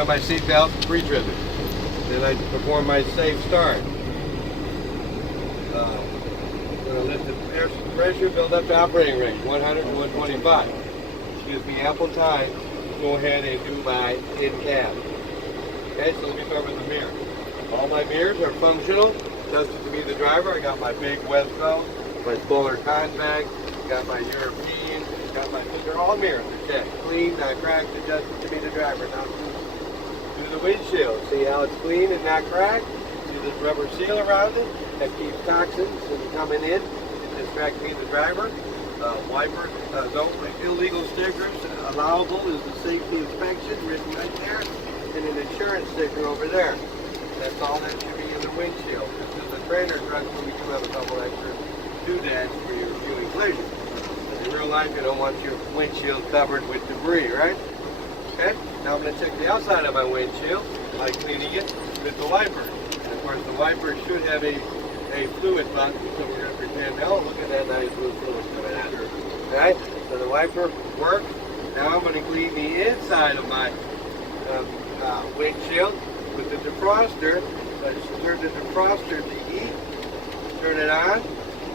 On my seat belt, pre-trip it. Then I perform my safe start. I'm going to let the pressure build up to operating range, 100 to 125. This gives me ample time to go ahead and do my in-cab. Okay, so let me start with the mirror. All my mirrors are functional. Just to be the driver, I got my big Westco, my Polar Contact, got my European, got my, they're all mirrors. They're checked. Clean, not cracked, adjusted to be the driver. Now do the windshield. See how it's clean and not cracked? See this rubber seal around it? That keeps toxins from coming in and distract me, the driver. Wipers, no illegal stickers. Allowable is the safety inspection written right there, and an insurance sticker over there. That's all that should be in the windshield. This is a trailer truck, so we do have a couple extra doodads for your viewing pleasure. In real life, you don't want your windshield covered with debris, right? Okay, now I'm going to check the outside of my windshield by cleaning it with the wiper. And of course, the wiper should have a fluid button, so we're going to pretend, oh, look at that nice blue fluid coming out. Right? So the wiper works. Now I'm going to clean the inside of my windshield with the defroster. Let's turn the defroster to heat, turn it on,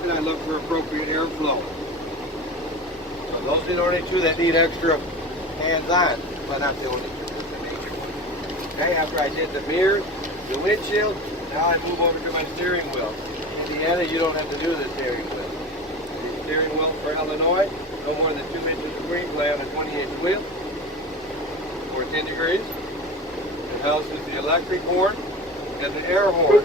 and I look for appropriate airflow. So those are the only two that need extra hands-on, but not the only two. Okay, after I did the mirror, the windshield, now I move over to my steering wheel. Indiana, you don't have to do the steering wheel. The steering wheel for Illinois, no more than 2 inches of green play on a 20-inch wheel, 14 degrees. It houses the electric horn and the air horn.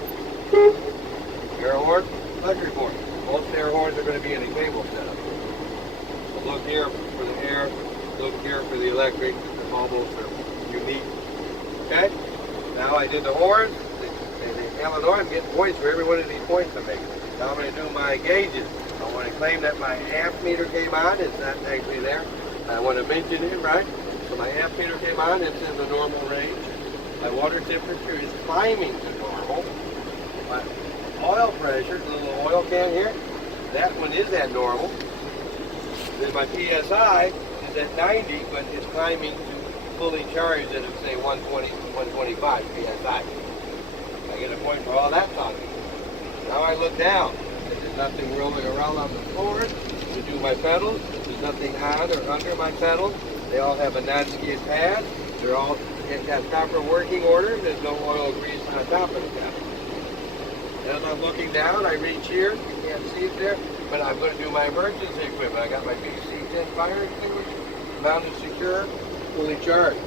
Air horn, electric horn. Most air horns are going to be in a cable setup. So look here for the air, look here for the electric. The almost are unique. Okay? Now I did the horn. In Illinois, I'm getting points for every one of these points I'm making. Now I'm going to do my gauges. I want to claim that my amp meter came on. It's not actually there. I want to mention it, right? So my amp meter came on. It's in the normal range. My water temperature is climbing to normal. My oil pressure, the little oil can here, that one is at normal. Then my PSI is at 90, but it's climbing to fully charged at, say, 120, 125 PSI. I get a point for all that talking. Now I look down. There's nothing rolling around on the floor to do my pedals. There's nothing on or under my pedals. They all have a non-skid pad. They're all got proper working order. There's no oil grease on top of the cap. As I'm looking down, I reach here. You can't see it there, but I'm going to do my emergency equipment. I got my BC-10 fire extinguisher, mounted secure, fully charged.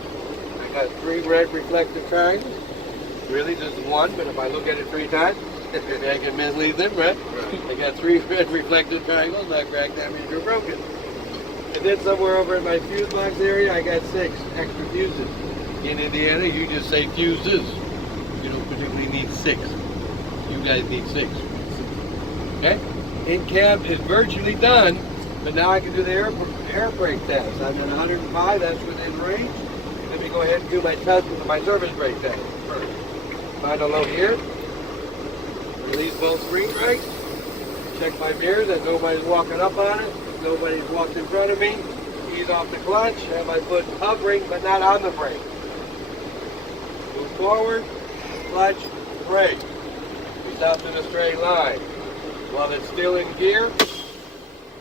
I got 3 red reflective triangles. Really, just one, but if I look at it 3 times, I can mislead them, right? I got 3 red reflective triangles, not cracked, damaged, or broken. And then somewhere over in my fuse box area, I got 6 extra fuses. In Indiana, you just say fuses. You don't particularly need 6. You guys need 6. Okay? In-cab is virtually done, but now I can do the air brake test. I'm at 105, that's within range. Let me go ahead and do my test with my service brake test first. Find a low here. Release both spring brakes. Check my mirrors that nobody's walking up on it. Nobody's walked in front of me. Ease off the clutch. Have my foot hovering but not on the brake. Move forward. Clutch. Brake. We stop in a straight line. While it's still in gear,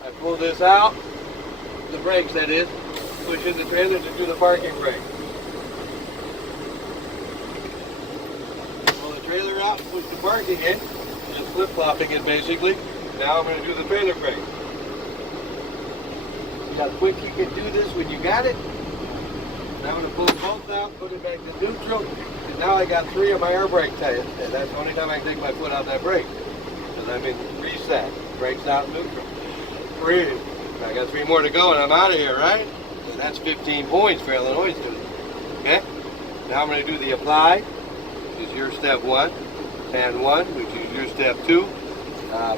I pull this out. The brakes, that is. Push in the trailer to do the parking brake. Pull the trailer out, push the parking in. Just flip-flopping it basically. Now I'm going to do the trailer brake. See how quick you can do this when you got it? Now I'm going to pull both out, put it back to neutral. And now I got 3 of my air brake tires. And that's the only time I can take my foot out that brake. Because I'm in reset. Brakes out neutral. 3. I got 3 more to go and I'm out of here, right? So that's 15 points for Illinois students. Okay? Now I'm going to do the apply, which is your step 1. Fan 1, which is your step 2.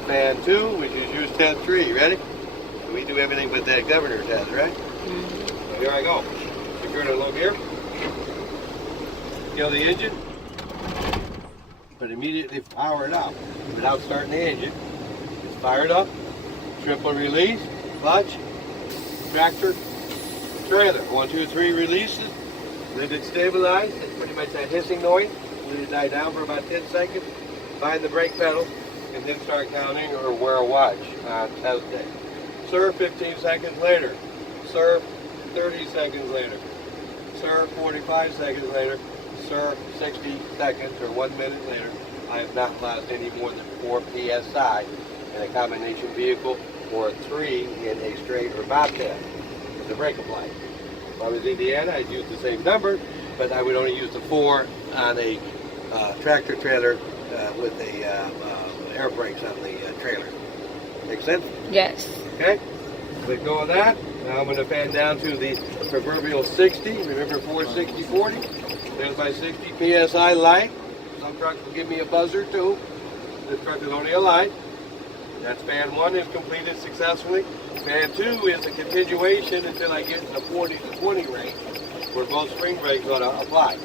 Fan 2, which is your step 3. Ready? So we do everything but that governor test, right? So here I go. Secure the low gear. Kill the engine. But immediately power it up without starting the engine. It's fired up. Triple release. Clutch. Tractor. Trailer. 1, 2, 3 releases. Let it stabilize. It's pretty much that hissing noise. Let it die down for about 10 seconds. Find the brake pedal and then start counting or wear a watch on test day. Serve 15 seconds later. Serve 30 seconds later. Serve 45 seconds later. Serve 60 seconds or 1 minute later. I have not lost any more than 4 psi in a combination vehicle or 3 in a straight or bobcat. The brake applied. If I was in Indiana, I'd use the same number, but I would only use the 4 on a tractor trailer with the air brakes on the trailer. Make sense? Yes. Okay. Let go of that. Now I'm going to fan down to the proverbial 60. Remember 460/40? There's my 60 psi light. Some trucks will give me a buzzer too. This truck is only a light. That's fan 1 is completed successfully. Fan 2 is a continuation until I get in the 40 to 20 range where both spring brakes ought to apply.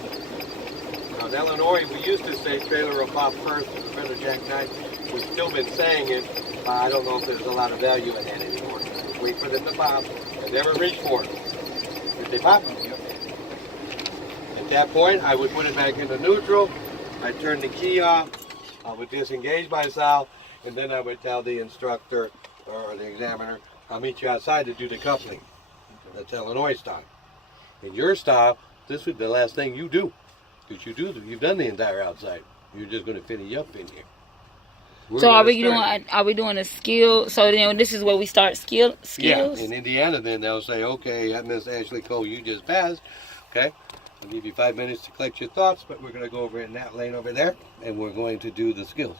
Now in Illinois, we used to say trailer will pop first with the fender jack 9. We've still been saying it. I don't know if there's a lot of value in that anymore. Wait for them to pop and never reach for it. If they pop, at that point, I would put it back into neutral. I'd turn the key off. I would disengage myself, and then I would tell the instructor or the examiner, I'll meet you outside to do the coupling. That's Illinois style. In your style, this would be the last thing you do. Because you've done the entire outside. You're just going to finish up in here. So are we doing a skill? So then this is where we start skills? Yeah, in Indiana then they'll say, okay, Miss Ashley Cole, you just passed. Okay, I'll give you 5 minutes to collect your thoughts, but we're going to go over in that lane over there, and we're going to do the skills.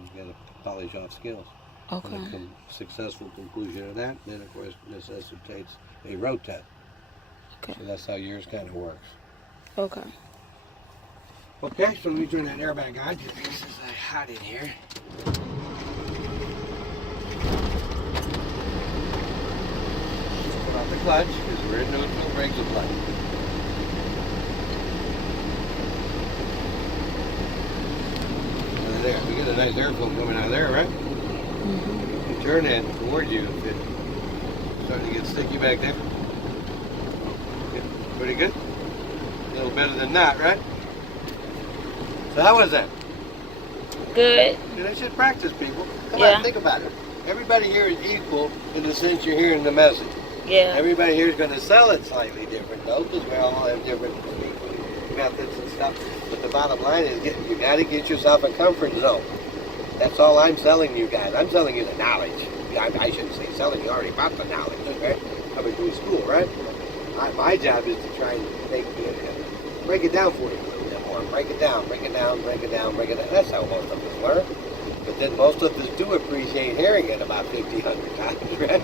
You've got to polish off skills. Okay. And a successful conclusion of that, then of course necessitates a road test. Okay. So that's how yours kind of works. Okay. Okay, so let me turn that air back on just because it's hot in here. Put on the clutch because we're in neutral, brakes applied. There, we get a nice airflow coming out of there, right? Mm-hmm. You turn that towards you, it's starting to get sticky back there. Yeah, pretty good. A little better than not, right? So how was that? Good. Yeah, they should practice, people. Come Yeah. on, think about it. Everybody here is equal in the sense you're hearing the message. Yeah. Everybody here is going to sell it slightly different, though, because we all have different methods and stuff. But the bottom line is you got to get yourself a comfort zone. That's all I'm selling you guys. I'm selling you the knowledge. I shouldn't say selling. You already bought the knowledge, right? I've been doing school, right? My job is to try and break it down for you. Break it down, break it down, break it down, break it down. That's how most of us learn. But then most of us do appreciate hearing it about 50, 100 times, right?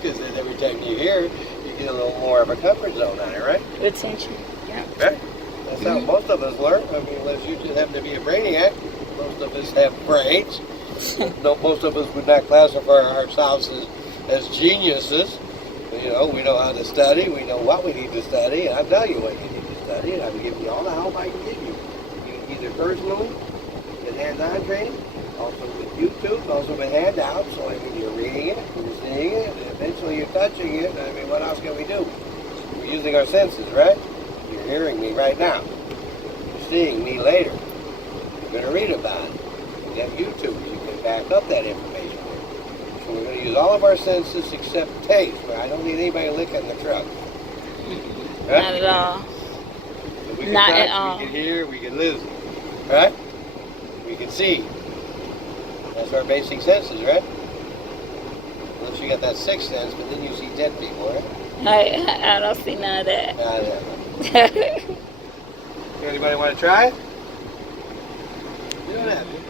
Because then every time you hear it, you get a little more of a comfort zone on it, right? Retention. Yeah. Right? That's how most of us learn. I mean, unless you just happen to be a brainiac, most of us have brains. No, most of us would not classify ourselves as geniuses. You know, we know how to study, we know what we need to study, and I'll tell you what you need to study, and I will give you all the help I can give you. Either personally, with hands-on training, also with YouTube, also with handouts, so I mean you're reading it, you're seeing it, and eventually you're touching it. I mean, what else can we do? We're using our senses, right? You're hearing me right now. You're seeing me later. You're going to read about it. You got YouTube, you can back up that information. So we're going to use all of our senses except taste. I don't need anybody licking the truck. Right? Not at all. So we can Not touch, at all. we can hear, we can listen. Right? We can see. That's our basic senses, right? Unless you got that sixth sense, but then you see dead people, right? I don't see none of that. Anybody want to try it? You don't have to.